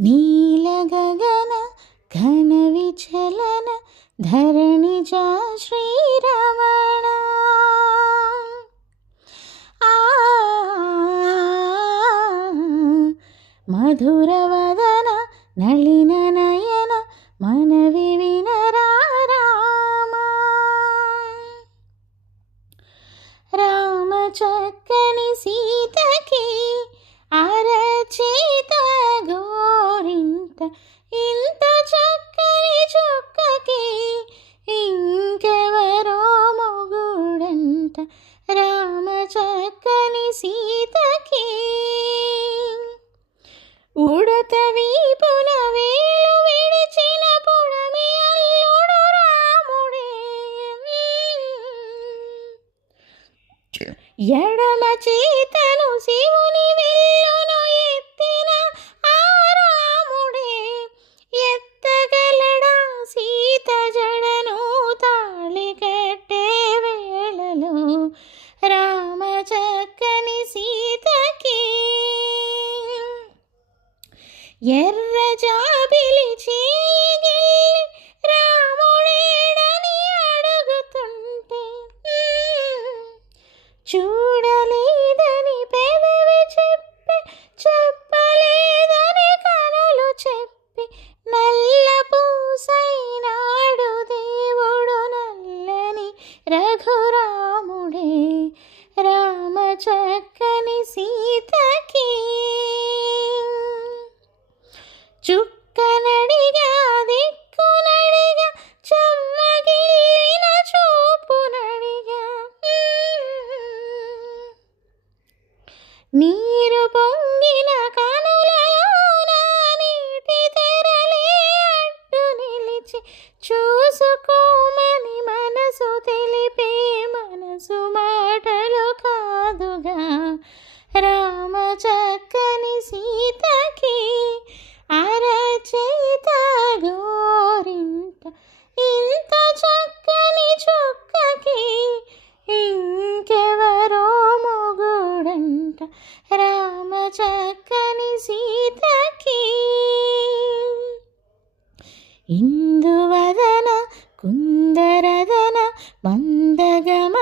నీలగగన ఘన విచలన ధరణిజా శ్రీరమణ మధురవదన నళిన నయన మనవి వినరా రామ రామ చక్కని సీతకి అరచేత గోరింట ఇంత చక్కని చుక్కకి ఇంకెవరో మొగుడంట రామ చక్కని సీతకి ఉడత వీపున వేలు విడిచిన పుడమి అల్లుడు రాముడే ఎడమ చేతను శివుని విల్లును ఎత్తిన ఆ రాముడే ఎత్తగలడా సీత జడను తాళి కట్టే వేళలో రామ చక్కని సీతకి ఎర్ర జాబిలి చీగిల్లి రాముడేడని అడుగుతుంటే చూడలేదని పెదవి చెప్పి చెప్పలేదని కనులు చెప్పి నల్ల పూసైనాడు దేవుడు నల్లని రఘురాముడే రామ చక్కని సీతకి చుక్కనడిగా దిక్కునడిగా చెమ్మగిల్లిన చూపునడిగా నీరు పొంగిన కనులలోన నీటి తెరలే అడ్డు నిలిచి చూసుకోమని మనసు తెలిపే మనసు మాటలు కాదుగా రామ చక్కని సీతకి అరచేత గోరింట ఇంత చక్కని చుక్కకి ఇంకెవరో మొగుడంట రామ చక్కని సీతకి ఇందువదన కుందరదన మందగమ